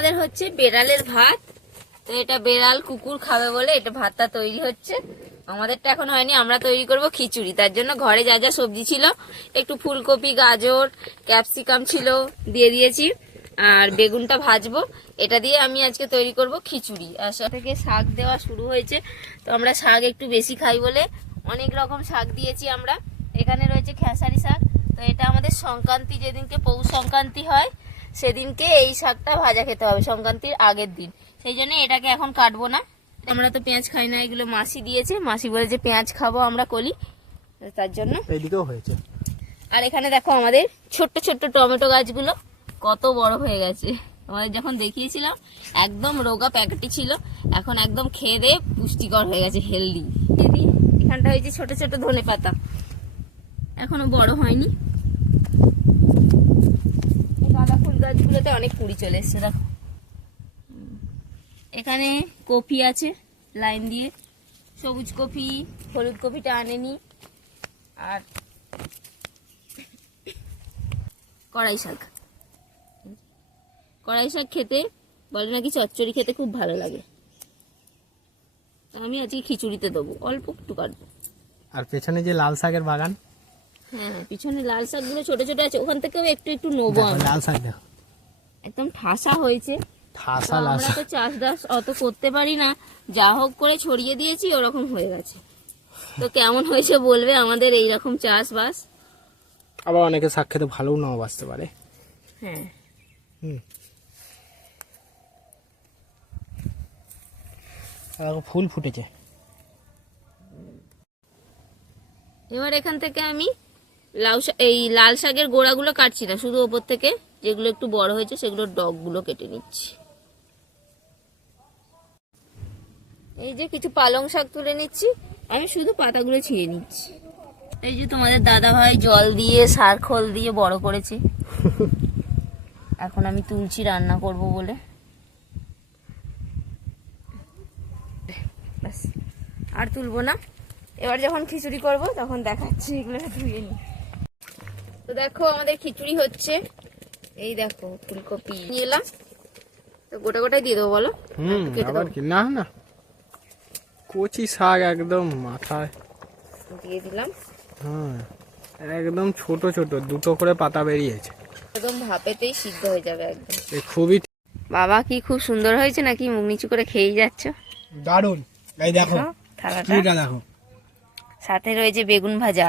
আমাদের হচ্ছে বেড়ালের ভাত। তো এটা বেড়াল কুকুর খাবে বলে এটা ভাতটা তৈরি হচ্ছে। আমাদেরটা এখন হয়নি, আমরা তৈরি করব খিচুড়ি। তার জন্য ঘরে যা যা সবজি ছিল, একটু ফুলকপি, গাজর, ক্যাপসিকাম ছিল, দিয়ে দিয়েছি। আর বেগুনটা ভাজবো, এটা দিয়ে আমি আজকে তৈরি করব খিচুড়ি। আর সব থেকে শাক দেওয়া শুরু হয়েছে। তো আমরা শাক একটু বেশি খাই বলে অনেক রকম শাক দিয়েছি আমরা। এখানে রয়েছে খেসারি শাক। তো এটা আমাদের সংক্রান্তি, যেদিনকে পৌষ সংক্রান্তি হয় সেদিনকে এই শাকটা ভাজা খেতে হবে, সংক্রান্তির আগের দিন। সেই জন্য এটাকে এখন কাটবো না। আমরা তো পেঁয়াজ খাই না, এগুলো মাসি দিয়েছে। মাসি বলে যে পেঁয়াজ খাবো আমরা কলি, তার জন্য এইদিকেও হয়েছে। আর এখানে দেখো আমাদের ছোট্ট ছোট্ট টমেটো গাছগুলো কত বড় হয়ে গেছে। আমাদের যখন দেখিয়েছিলাম একদম রোগা প্যাকেটই ছিল, এখন একদম খেয়ে দিয়ে পুষ্টিকর হয়ে গেছে, হেলদি। দিদি এখানটা হয়েছে ছোট ছোট ধনে পাতা, এখনো বড় হয়নি। গাঁদা ফুল গাছগুলোতে অনেক কুড়ি চলে এসছে দেখো। এখানে কপি আছে লাইন দিয়ে, সবুজ কপি, হলুদ কপিটা আনেনি। আর কড়াই শাক, কড়াই শাক খেতে বলে নাকি চচ্চড়ি খেতে খুব ভালো লাগে। আমি আজকে খিচুড়িতে দেবো, অল্প একটু কাটবো। আর পেছনে যে লাল শাকের বাগান, হ্যাঁ পিছনে লাল শাকগুলো ছোট ছোট আছে, ওখান থেকেও একটু একটু নেবো। লাল শাক দেখো একদম ঠাসা হয়েছে। ঠাসা লাল আমরা শাক। তো চাষবাস অত করতে পারি না, যা হোক করে ছড়িয়ে দিয়েছি, ওরকম হয়ে গেছে। তো কেমন হয়েছে বলবে আমাদের এইরকম চাষবাস। আবার অনেকে শাক খেতে ভালোও নাও বাঁচতে পারে। হ্যাঁ ফুল ফুটেছে। এবার এখান থেকে আমি এই লাল শাকের গোড়াগুলো কাটছি না, শুধু ওপর থেকে যেগুলো একটু বড় হয়েছে সেগুলোর ডগগুলো কেটে নিচ্ছি। এই যে কিছু পালং শাক তুলে নিচ্ছি, আমি শুধু পাতাগুলো ছিঁড়ে নিচ্ছি। এই যে তোমাদের দাদা ভাই জল দিয়ে সার খোল দিয়ে বড় করেছে, এখন আমি তুলছি রান্না করব বলে। ব্যাস আর তুলবো না, এবার যখন খিচুড়ি করব তখন দেখাচ্ছি। এগুলো ধুয়ে নি। তো দেখো আমাদের খিচুড়ি হচ্ছে, এই দেখো ফুলকপি নিয়ে এলাম। তো গোটা গোটাই দিয়ে দেবো বলো? আবার কি না না, কচি শাক একদম মাথায় দিয়ে দিলাম। হ্যাঁ একদম ছোট ছোট দুটো করে পাতা বেরিয়েছে, একদম ভাপেতেই সিদ্ধ হয়ে যাবে একদম। খুবই বাবা কি খুব সুন্দর হয়েছে নাকি? মুখ নিচু করে খেয়েই যাচ্ছ। দারুন। এই দেখো থালাটা, দেখো সাথে রয়েছে বেগুন ভাজা।